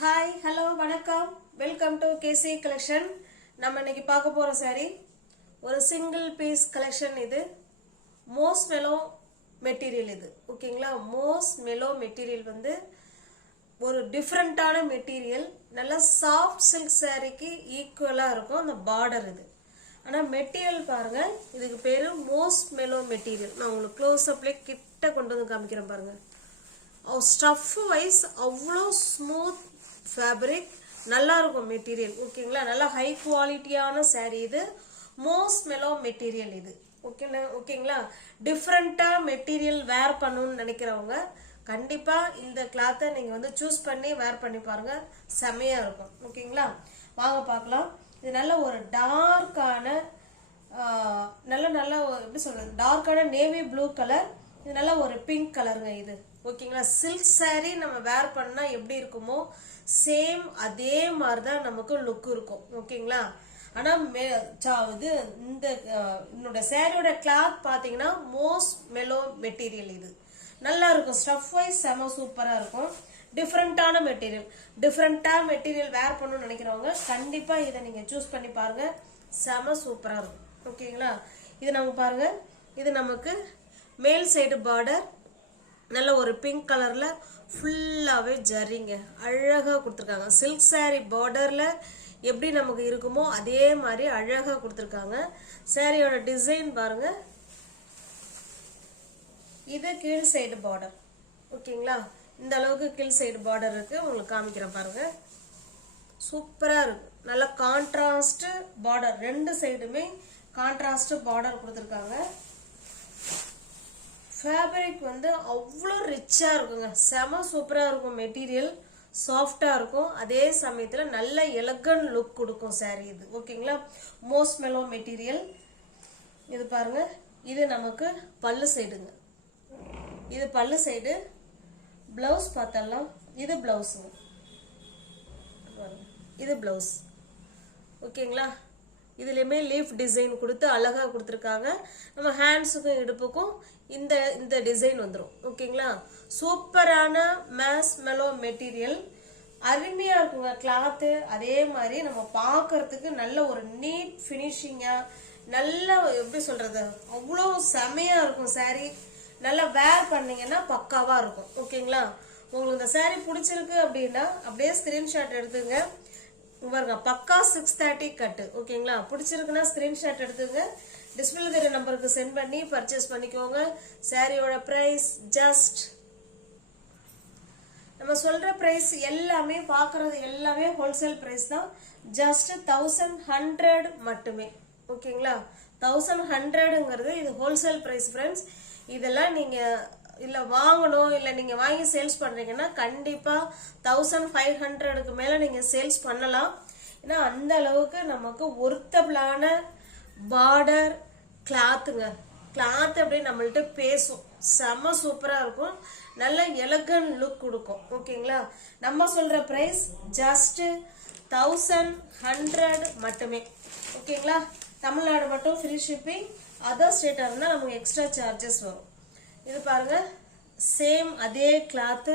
Hi hello வணக்கம் welcome to KC collection. நம்ம இன்னைக்கு பார்க்க போற saree ஒரு சிங்கிள் பீஸ் கலெக்ஷன். இது மோஸ்ட் மெலோ மெட்டீரியல். இது ஓகேங்களா. மோஸ்ட் மெலோ மெட்டீரியல் வந்து ஒரு டிஃப்ரெண்டான மெட்டீரியல். நல்ல சாஃப்ட் சில்க் சாரிக்கு ஈக்குவலா இருக்கும் அந்த பார்டர். இது ஆனா மெட்டீரியல் பாருங்க, இதுக்கு பேரு மோஸ்ட் மெலோ மெட்டீரியல். நான் உங்களுக்கு க்ளோஸ் அப்ல கிட்ட கொண்டு வந்து காமிக்கிறேன் பாருங்க. ஸ்டஃப் வைஸ் அவ்வளோ ஸ்மூத் ஃபேப்ரிக், நல்லா இருக்கும் மெட்டீரியல். ஓகேங்களா. நல்லா ஹை குவாலிட்டியான சாரீ. இது மோஸ்ட் மெலோ மெட்டீரியல். இது ஓகேங்களா. டிஃப்ரெண்டா மெட்டீரியல் வேர் பண்ணணும்னு நினைக்கிறவங்க கண்டிப்பா இந்த கிளாத்தை நீங்க வந்து சூஸ் பண்ணி வேர் பண்ணி பாருங்க, செமையா இருக்கும். ஓகேங்களா. வாங்க பார்க்கலாம். இது நல்ல ஒரு டார்க்கான நல்ல எப்படி சொல்றது, டார்க்கான நேவி ப்ளூ கலர். இது நல்ல ஒரு பிங்க் கலருங்க. இது ஓகேங்களா. சில்க் சாரீ நம்ம வேர் பண்ணா எப்படி இருக்குமோ சேம் அதே மாதிரிதான் நமக்கு லுக் இருக்கும். ஓகேங்களா. ஆனா இது இந்த சாரியோட கிளாத் பாத்தீங்கன்னா மோஸ்ட் மெலோ மெட்டீரியல். இது நல்லா இருக்கும். ஸ்டஃப் வைஸ் செம சூப்பரா இருக்கும். டிஃப்ரெண்டான மெட்டீரியல். டிஃப்ரெண்டா மெட்டீரியல் வேர் பண்ணணும்னு நினைக்கிறவங்க கண்டிப்பா இதை நீங்க சூஸ் பண்ணி பாருங்க, செம சூப்பரா இருக்கும். ஓகேங்களா. இது நம்ம பாருங்க, இது நமக்கு மேல் சைடு பார்டர் நல்ல ஒரு பிங்க் கலர்ல ஃபுல்லாவே ஜரிங்க அழகா கொடுத்துருக்காங்க. சில்க் சாரி பார்டர்ல எப்படி நமக்கு இருக்குமோ அதே மாதிரி அழகா கொடுத்துருக்காங்க. சாரியோட டிசைன் பாருங்க. இது கீழ் சைடு பார்டர். ஓகேங்களா. இந்த அளவுக்கு கீழ் சைடு பார்டர் இருக்கு. உங்களுக்கு காமிக்கிறேன் பாருங்க. சூப்பரா இருக்கு. நல்ல கான்ட்ராஸ்ட் பார்டர். ரெண்டு சைடுமே கான்ட்ராஸ்ட் பார்டர் கொடுத்துருக்காங்க. ஃபேப்ரிக் வந்து அவ்வளோ ரிச்சா இருக்குங்க. செம சூப்பரா இருக்கும். மெட்டீரியல் சாஃப்டா இருக்கும். அதே சமயத்துல நல்ல எலகன்ட் லுக் கொடுக்கும் சாரி. இது ஓகேங்களா. Most mellow material. இது பாருங்க, இது நமக்கு பல்லு சைடுங்க. இது பல்லு சைடு. பிளவுஸ் பார்த்தலாம். இது பிளவுஸுங்க. இது பிளவுஸ். ஓகேங்களா. இதுலயுமே லீஃப் டிசைன் கொடுத்து அழகா கொடுத்துருக்காங்க. நம்ம ஹேண்ட்ஸுக்கும் இடுப்புக்கும் இந்த டிசைன் வந்துடும். ஓகேங்களா. சூப்பரான மேஸ் மெலோ மெட்டீரியல். அருமையா இருக்குங்க கிளாத்து. அதே மாதிரி நம்ம பார்க்கறதுக்கு நல்ல ஒரு நீட் பினிஷிங்கா, நல்ல எப்படி சொல்றது, அவ்வளோ செமையா இருக்கும் சாரி. நல்லா வேர் பண்ணீங்கன்னா பக்காவா இருக்கும். ஓகேங்களா. உங்களுக்கு இந்த சாரி பிடிச்சிருக்கு அப்படின்னா அப்படியே ஸ்கிரீன்ஷாட் எடுத்துங்க. பாருங்க, பக்கா 630 கட்டு. ஓகேங்களா. பிடிச்சிருக்குன்னா ஸ்கிரீன்ஷாட் எடுத்துங்க. டிஸ்பிளே தெரிய நம்பருக்கு சென்ட் பண்ணி பர்ச்சேஸ் பண்ணிக்கோங்க. சாரியோட பிரைஸ் ஜஸ்ட் நம்ம சொல்ற பிரைஸ் எல்லாமே பாக்குறது எல்லாமே ஹோல்சேல் பிரைஸ் தான். ஜஸ்ட் 1100 மட்டுமே. ஓகேங்களா. 1100ங்கிறது இது ஹோல்சேல் பிரைஸ் ஃப்ரெண்ட்ஸ். இதெல்லாம் நீங்க இல்ல வாங்கணும், இல்ல நீங்க வாங்கி சேல்ஸ் பண்றீங்கன்னா கண்டிப்பா 1500க்கு மேல நீங்க சேல்ஸ் பண்ணலாம். ஏன்னா அந்த அளவுக்கு நமக்கு ஒர்த்தபிளான பார்டர் கிளாத்துங்க. கிளாத் அப்படியே நம்மள்ட்ட பேசும். செம சூப்பரா இருக்கும். நல்ல எலகன்ட் லுக் கொடுக்கும். ஓகேங்களா. நம்ம சொல்ற பிரைஸ் ஜஸ்ட் 1100 மட்டுமே. ஓகேங்களா. தமிழ்நாடு மட்டும் ஃப்ரீ ஷிப்பிங். அதர் ஸ்டேட்டா இருந்தா நமக்கு எக்ஸ்ட்ரா சார்ஜஸ் வரும். இது பாருங்க, சேம் அதே கிளாத்து,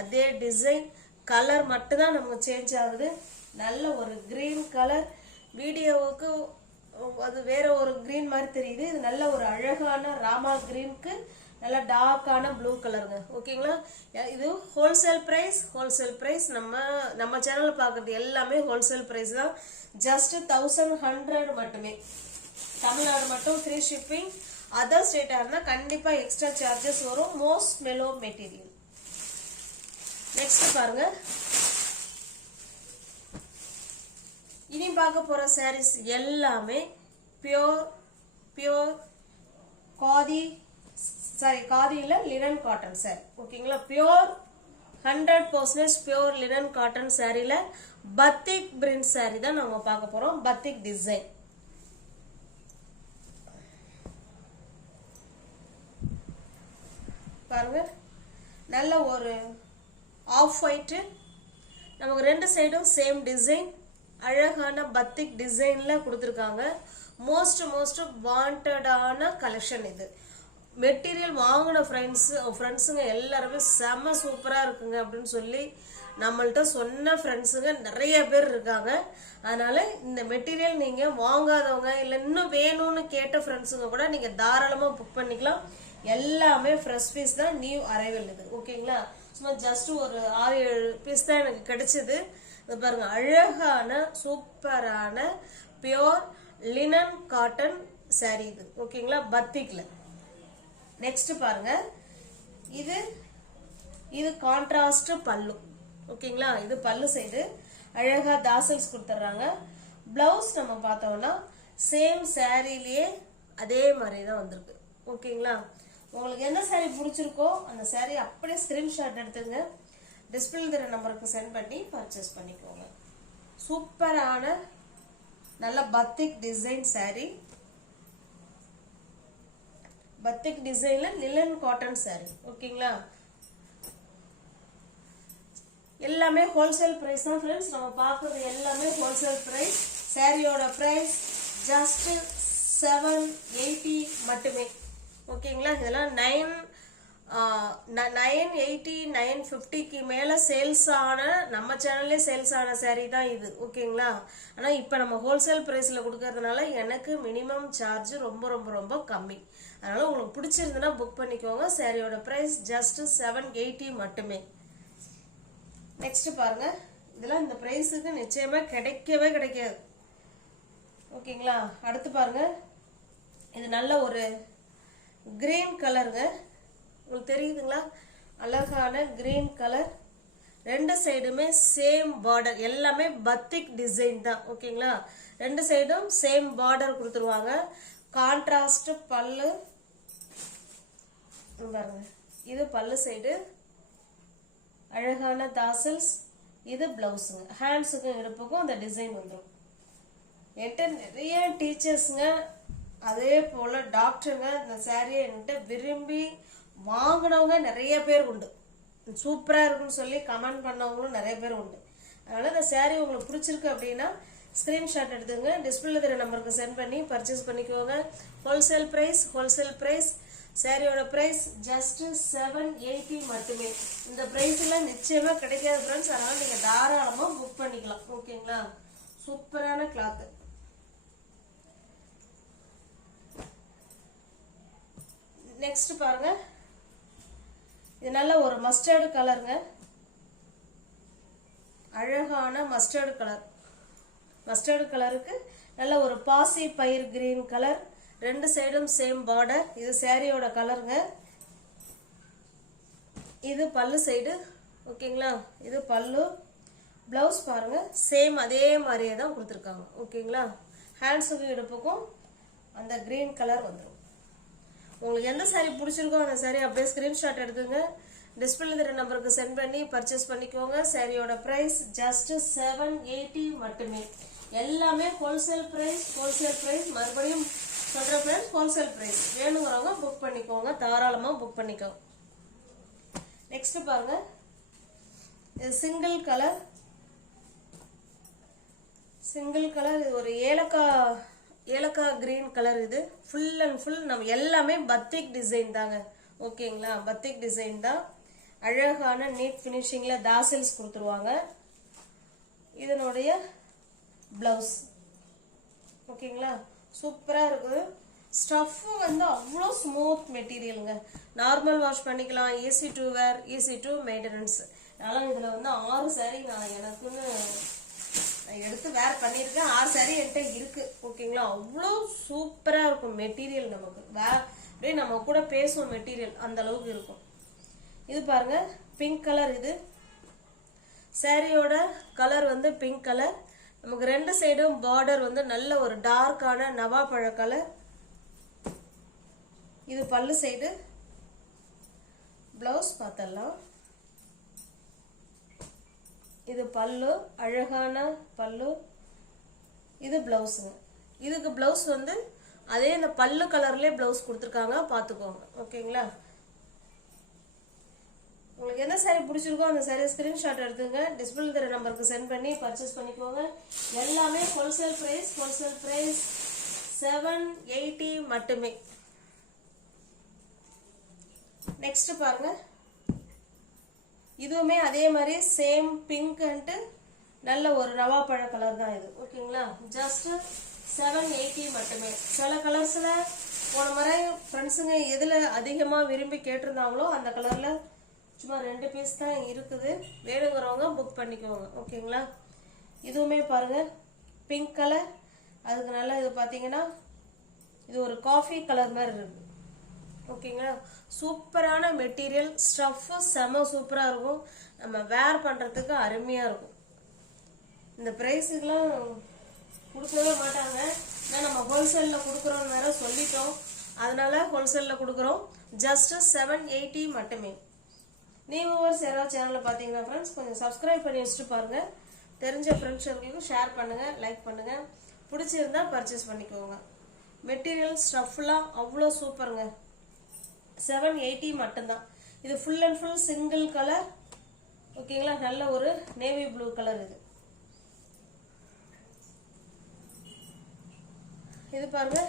அதே டிசைன், கலர் மட்டும்தான் நமக்கு சேஞ்ச் ஆகுது. நல்ல ஒரு கிரீன் கலர். வீடியோவுக்கு அது வேற ஒரு கிரீன் மாதிரி தெரியுது. இது நல்ல ஒரு அழகான ராமா கிரீனுக்கு நல்ல டார்க்கான ப்ளூ கலருங்க. ஓகேங்களா. இது ஹோல்சேல் பிரைஸ். ஹோல்சேல் பிரைஸ் நம்ம சேனல்ல பாக்குறது எல்லாமே ஹோல்சேல் பிரைஸ் தான். ஜஸ்ட் 1100 மட்டுமே. தமிழ்நாடு மட்டும் ஃப்ரீ ஷிப்பிங். அதர் ஸ்டேட்டா இருந்தா கண்டிப்பா எக்ஸ்ட்ரா சார்ஜஸ் வரும். Most mellow material. நெக்ஸ்ட் பாருங்க. இனி பார்க்க போற சாரீஸ் எல்லாமே பியோர் காதியில லினன் காட்டன் சாரி. ஓகேங்களா. பியோர் 100% பியோர் லினன் காட்டன் சாரில பத்திக் பிரிண்ட் சாரி தான் நம்ம பார்க்க போறோம். பத்திக் டிசைன் பாருங்க. நல்ல ஒரு ஆஃப் ஒயிட். நமக்கு ரெண்டு சைடும் சேம் டிசைன். அழகான பத்திக் டிசைன்ல கொடுத்துருக்காங்க. மோஸ்ட் வாண்டடான கலெக்ஷன் இது. மெட்டீரியல் வாங்கின ஃப்ரெண்ட்ஸுங்க எல்லாருமே செம சூப்பரா இருக்குங்க அப்படின்னு சொல்லி நம்மள்ட்ட சொன்ன ஃப்ரெண்ட்ஸுங்க நிறைய பேர் இருக்காங்க. அதனால இந்த மெட்டீரியல் நீங்க வாங்காதவங்க இல்ல இன்னும் வேணும்னு கேட்ட ஃப்ரெண்ட்ஸுங்க கூட நீங்க தாராளமா புக் பண்ணிக்கலாம். எல்லாமே ஃப்ரெஷ் பீஸ் தான், நியூ அரைவல் இது. ஓகேங்களா? சும்மா ஜஸ்ட் ஒரு 6-7 பீஸ் தான் எனக்கு கிடைச்சது. இது பாருங்க, அழகான சூப்பரான பியோர் லினன் காட்டன் சாரி இது. ஓகேங்களா? பத்திக்ல. நெக்ஸ்ட் பாருங்க, இது இது கான்ட்ராஸ்ட் பல்லு. ஓகேங்களா? இது பல்லு சைடு அழகா தாசல்ஸ் கொடுத்துட்றாங்க. பிளவுஸ் நம்ம பார்த்தோம்னா சேம் சாரிலேயே அதே மாதிரி தான் வந்திருக்கு. ஓகேங்களா? உங்களுக்கு எந்த சாரி பிடிச்சிருக்கோ அந்த சாரி அப்படியே ஸ்கிரீன்ஷாட் எடுத்துங்க, டிஸ்பிளே தர நம்பருக்கு சென்ட் பண்ணி பர்ச்சேஸ் பண்ணிக்கோங்க. சூப்பரான நல்ல பத்திக் டிசைன் சாரி, பத்திக் டிசைன்ல லினன் காட்டன் சாரி. ஓகேங்களா? எல்லாமே ஹோல்சேல் பிரைஸ் தான் ஃப்ரெண்ட்ஸ். நம்ம பார்க்குறது எல்லாமே ஹோல்சேல் பிரைஸ். சாரியோட பிரைஸ் ஜஸ்ட் 780 மட்டுமே. ஓகேங்களா? இதெல்லாம் 980 950க்கு மேல சேல்ஸ் ஆன, நம்ம சேனல்லே சேல்ஸ் ஆன சாரி தான் இது. ஓகேங்களா? ஆனா இப்ப நம்ம ஹோல்சேல் பிரைஸ்ல கொடுக்கறதுனால எனக்கு மினிமம் சார்ஜ் ரொம்ப ரொம்ப ரொம்ப கம்மி. அதனால உங்களுக்கு பிடிச்சிருந்ததுன்னா புக் பண்ணிக்கோங்க. சாரியோட பிரைஸ் ஜஸ்ட் 780 மட்டுமே. நெக்ஸ்ட் பாருங்க, இதெல்லாம் இந்த பிரைஸுக்கு நிச்சயமா கிடைக்கவே கிடைக்காது. ஓகேங்களா? அடுத்து பாருங்க, இது நல்ல ஒரு கிரீன் கலருங்க. உங்களுக்கு தெரியுதுங்களா? அழகான கிரீன் கலர். ரெண்டு சைடுமே சேம் பார்டர், எல்லாமே பத்திக் டிசைன் தான். ஓகேங்களா? ரெண்டு சைடும் சேம் பார்டர் கொடுத்துருவாங்க. கான்ட்ராஸ்ட் பல்லு பாருங்க, இது பல்லு சைடு அழகான தாசல்ஸ். இது பிளவுஸுங்க. ஹேண்ட்ஸுக்கும் இடுப்புக்கும் அந்த டிசைன் வந்துடும். என்கிட்ட நிறைய டீச்சர்ஸுங்க அதே போல டாக்டருங்க இந்த சாரியை என்கிட்ட விரும்பி வாங்கினவங்க நிறைய பேர் உண்டு. சூப்பரா இருக்குன்னு சொல்லி கமெண்ட் பண்ணவங்களும் நிறைய பேர் உண்டு. அதனால இந்த சாரி உங்களுக்கு பிடிச்சிருக்கு அப்படின்னா ஸ்கிரீன்ஷாட் எடுத்துங்க, டிஸ்பிளே தெரிய நம்பருக்கு சென்ட் பண்ணி பர்ச்சேஸ் பண்ணிக்கோங்க. ஹோல்சேல் பிரைஸ் சாரியோட பிரைஸ் ஜஸ்ட் 780 மட்டுமே. இந்த பிரைஸ்ல நிச்சயமா கிடைக்காது ஃப்ரெண்ட்ஸ். அதனால நீங்க தாராளமா புக் பண்ணிக்கலாம். ஓகேங்களா? சூப்பரான கிளாத். நெக்ஸ்ட் பாருங்க, இது நல்ல ஒரு மஸ்டர்டு கலருங்க. அழகான மஸ்டர்டு கலர். மஸ்டர்டு கலருக்கு நல்ல ஒரு பாசி பயிர் கிரீன் கலர். ரெண்டு சைடும் சேம் பார்டர். இது சாரியோட கலருங்க. இது பல்லு சைடு. ஓகேங்களா? இது பல்லு. பிளவுஸ் பாருங்க, சேம் அதே மாதிரியே தான் கொடுத்துருக்காங்க. ஓகேங்களா? ஹேண்ட்ஸுக்கும் இடுப்புக்கும் அந்த கிரீன் கலர் வந்துடும். உங்களுக்கு எந்த சாரி பிடிச்சிருக்கோ அந்த சாரி அப்படியே ஸ்கிரீன்ஷாட் எடுத்துங்க, டிஸ்பிளே தெரிய நம்பருக்கு சென்ட் பண்ணி பர்ச்சேஸ் பண்ணிக்கோங்க. சாரியோட பிரைஸ் ஜஸ்ட் 780 மட்டுமே. எல்லாமே ஹோல்சேல் பிரைஸ். மறுபடியும் சொல்ற பிரைஸ் ஹோல்சேல் பிரைஸ். வேணுங்கிறவங்க புக் பண்ணிக்கோங்க, தாராளமா புக் பண்ணிக்கோங்க. நெக்ஸ்ட் பாருங்க, இது சிங்கிள் கலர். இது ஒரு ஏலக்காய் கிரீன் கலர். இது ஃபுல் அண்ட் ஃபுல் நம்ம எல்லாமே பத்திக் டிசைன் தாங்க. ஓகேங்களா? பத்திக் டிசைன் தான். அழகான நீட் பினிஷிங்ல தாசல்ஸ் கொடுத்துருவாங்க. இதனுடைய பிளவுஸ். ஓகேங்களா? சூப்பரா இருக்குது. ஸ்டஃப் வந்து அவ்வளோ ஸ்மூத் மெட்டீரியலுங்க. நார்மல் வாஷ் பண்ணிக்கலாம், easy to wear, easy to maintenance. அதனால இதுல வந்து 6 சாரி நான் எனக்குன்னு எடுத்து வேர் பண்ணியிருக்கேன். 6 சாரி என்கிட்ட இருக்கு. ஓகேங்களா? அவ்வளோ சூப்பரா இருக்கும் மெட்டீரியல். நமக்கு அப்படியே நம்ம கூட பேசும் மெட்டீரியல் அந்த அளவுக்கு இருக்கும். இது பாருங்க, பிங்க் கலர். இது சாரியோட கலர் வந்து பிங்க் கலர். நமக்கு ரெண்டு சைடும் பார்டர் வந்து நல்ல ஒரு டார்க்கான நவாப்பழ கலர். இது பல்லு சைடு. பிளவுஸ் பார்த்தலாம். இது பல்லு, அழகான பல்லு. இது பிளவுஸுங்க. இதுக்கு பிளவுஸ் வந்து அதே இந்த பல்லு கலர்லயே பிளவுஸ் கொடுத்துருக்காங்க, பாத்துக்கோங்க. ஓகேங்களா? உங்களுக்கு எந்த சாரி பிடிச்சிருக்கோ அந்த சாரி ஸ்கிரீன்ஷாட் எடுத்துங்க, டிஸ்பிளே தெரிய நம்பருக்கு சென்ட் பண்ணி பர்ச்சேஸ் பண்ணிக்கோங்க. எல்லாமே ஹோல்சேல் பிரைஸ் 780 மட்டுமே. நெக்ஸ்ட் பாருங்க, இதுவுமே அதே மாதிரி சேம் பிங்க் அண்ட் நல்ல ஒரு ரவாப்பழ கலர் தான் இது. ஓகேங்களா, ஜஸ்ட் 780 மட்டுமே. சில கலர்ஸ்ல போன முறை ஃப்ரெண்ட்ஸுங்க எதுல அதிகமா விரும்பி கேட்டிருந்தாங்களோ அந்த கலர்ல சும்மா 2 பீஸ் தான் இருக்குது. வேணுங்கிறவங்க புக் பண்ணிக்கோங்க. ஓகேங்களா, இதுவுமே பாருங்க பிங்க் கலர். அதுக்கு நல்லா இது பாத்தீங்கன்னா இது ஒரு காஃபி கலர் மாதிரி இருக்கு. ஓகேங்களா, சூப்பரான மெட்டீரியல், ஸ்டஃப் செம சூப்பரா இருக்கும். நம்ம வேர் பண்றதுக்கு அருமையா இருக்கும். இந்த பிரைஸுக்கெல்லாம் கொடுக்கவே மாட்டாங்க. ஏன்னா நம்ம ஹோல்சேல்ல கொடுக்குறோம் வேற சொல்லிட்டோம், அதனால ஹோல்சேல்ல கொடுக்குறோம். ஜஸ்ட் 780 மட்டுமே. நீவர்ஸ் யாராவது சேனல்ல பாத்தீங்கன்னா ஃப்ரெண்ட்ஸ் கொஞ்சம் சப்ஸ்கிரைப் பண்ணி வச்சுட்டு பாருங்க. தெரிஞ்ச ஃப்ரெண்ட்ஸுங்களுக்கு ஷேர் பண்ணுங்க, லைக் பண்ணுங்க. பிடிச்சிருந்தா பர்ச்சேஸ் பண்ணிக்கோங்க. மெட்டீரியல் ஸ்டஃப்லாம் அவ்வளோ சூப்பருங்க. 780 மட்டும்தான். இது full and full single colour. ஓகேங்களா, நல்ல ஒரு நேவி ப்ளூ கலர். இது பாருங்க,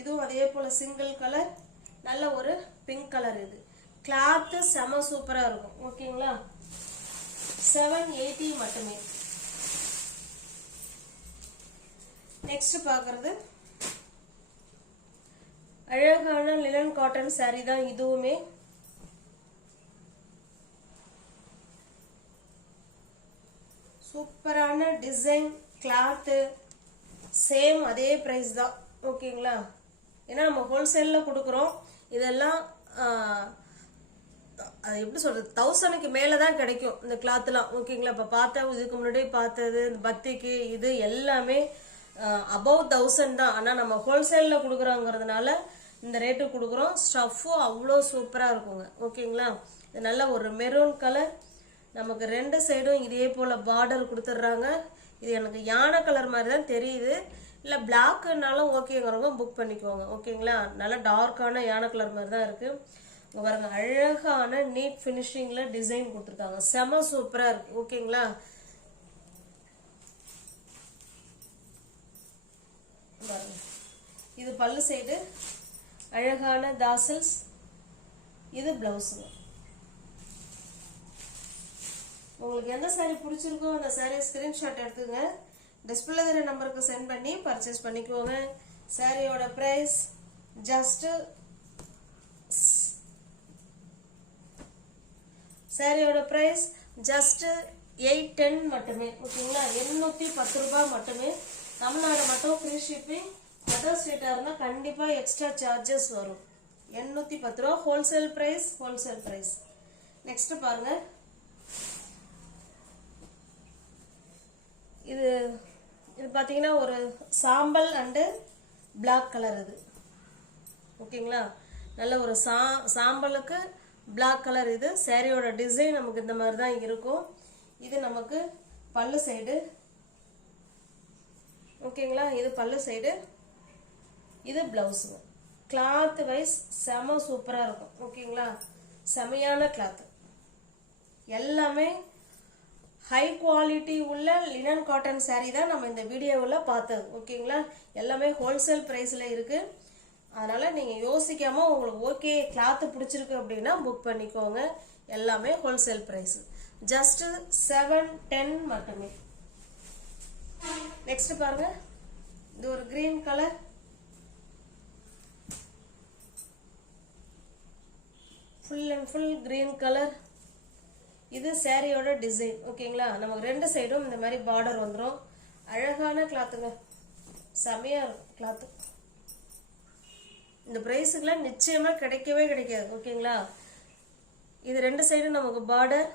இதுவும் அதே போல சிங்கிள் கலர், நல்ல ஒரு பிங்க் கலர். இது கிளாத் செம சூப்பரா இருக்கும். ஓகேங்களா, 780 மட்டுமே. நெக்ஸ்ட் பாக்குறது அழகான லினன் காட்டன் saree தான். இதுவுமே சூப்பரான டிசைன், கிளாத் சேம் அதே பிரைஸ் தான். ஓகேங்களா, ஏன்னா நம்ம ஹோல்சேல்ல கொடுக்குறோம். இதெல்லாம் எப்படி சொல்றது, 1000க்கு மேலதான் கிடைக்கும் இந்த கிளாத்லாம். ஓகேங்களா, இப்ப பார்த்த இதுக்கு முன்னாடி பார்த்தது பத்திக்கு இது எல்லாமே அபவ் 1000 தான். ஆனா நம்ம ஹோல்சேல்ல கொடுக்குறோங்கிறதுனால இந்த ரேட்டு கொடுக்குறோம். ஸ்டஃப்பும் அவ்வளோ சூப்பரா இருக்குங்க. ஓகேங்களா, இது நல்ல ஒரு மெரூன் கலர். நமக்கு 2 சைடும் இதே போல பார்டர் கொடுத்துட்றாங்க. இது எனக்கு யானை கலர் மாதிரி தான் தெரியுது. இல்ல பிளாக்னாலும் ஓகேங்கிறவங்க புக் பண்ணிக்கோங்க. ஓகேங்களா, நல்ல டார்க்கான யானை கலர் மாதிரி தான் இருக்கு. இங்க பாருங்க, அழகான நீட் பினிஷிங்ல டிசைன் கொடுத்துருக்காங்க. செம சூப்பரா இருக்கு. ஓகேங்களா, இது பல்லு சைடு அழகான தாசல்ஸ். இது பிளவுஸுங்க. உங்களுக்கு எந்த சாரி பிடிச்சிருக்கோ அந்த சாரியை ஸ்கிரீன்ஷாட் எடுத்துங்க. டிஸ்பிளே தெரிய நம்பருக்கு சென்ட் பண்ணி பர்ச்சேஸ் பண்ணிக்கோங்க. சாரியோட பிரைஸ் ஜஸ்ட் 810 மட்டுமே. ஓகேங்களா, 810 ரூபாய் மட்டுமே. தமிழ்நாடு மட்டும் ஃப்ரீ ஷிப்பிங். அதர் ஸ்டேட்டா இருந்தா கண்டிப்பா எக்ஸ்ட்ரா சார்ஜஸ் வரும். 810 ரூபாய் ஹோல்சேல் பிரைஸ். நெக்ஸ்ட் பாருங்க, இது பாத்தீங்கன்னா ஒரு சாம்பல் அண்ட் பிளாக் கலர். இது ஓகேங்களா, நல்ல ஒரு சாம்பலுக்கு பிளாக் கலர். இது சாரியோட டிசைன் நமக்கு இந்த மாதிரி தான் இருக்கும். இது நமக்கு பல்லு சைடு. ஓகேங்களா, இது பல்லு சைடு, இது பிளவுஸ். கிளாத் வைஸ் செம சூப்பரா இருக்கும். ஓகேங்களா, செமையான கிளாத். எல்லாமே ஹை குவாலிட்டி உள்ள லினன் காட்டன் saree தான் நம்ம இந்த வீடியோவில் பார்த்தது. ஓகேங்களா, எல்லாமே ஹோல்சேல் பிரைஸ்ல இருக்கு. அதனால நீங்க யோசிக்காம உங்களுக்கு ஓகே கிளாத் பிடிச்சிருக்கு அப்படின்னா புக் பண்ணிக்கோங்க. எல்லாமே ஹோல்சேல் பிரைஸ். ஜஸ்ட் 710 மட்டுமே. நெக்ஸ்ட் பாருங்க, இது ஒரு green colour. Full and full green colour. இது சாரியோட டிசைன். ஓகேங்களா, நமக்கு 2 சைடும் இந்த மாதிரி பார்டர் வந்துடும். அழகான கிளாத்துங்க, செமையா இருக்கும் கிளாத்து. இந்த பிரைஸுக்குலாம் நிச்சயமா கிடைக்கவே கிடைக்காது. ஓகேங்களா, இது 2 சைடும் நமக்கு பார்டர்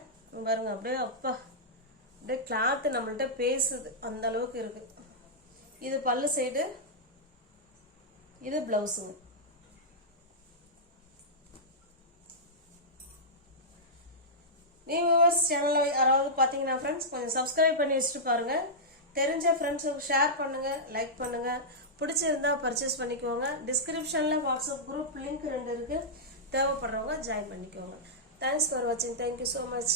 பாருங்க. அப்படியே அப்பா, அப்படியே கிளாத் நம்மள்ட்ட பேசுது, அந்த அளவுக்கு இருக்கு. இது பல்லு சைடு, இது பிளவுஸுங்க. வியூவர்ஸ் சேனல்ல யாராவது பாத்தீங்கன்னா ஃப்ரெண்ட்ஸ் கொஞ்சம் சப்ஸ்கிரைப் பண்ணி வச்சுட்டு பாருங்க. தெரிஞ்ச ஃப்ரெண்ட்ஸுக்கு ஷேர் பண்ணுங்க, லைக் பண்ணுங்க. பிடிச்சிருந்தா பர்ச்சேஸ் பண்ணிக்கோங்க. டிஸ்கிரிப்ஷன்ல வாட்ஸ்அப் குரூப் லிங்க் 2 இருக்கு. தேவைப்படுறவங்க ஜாயின் பண்ணிக்கோங்க. தேங்க்ஸ் ஃபார் வாட்சிங். Thank you so much.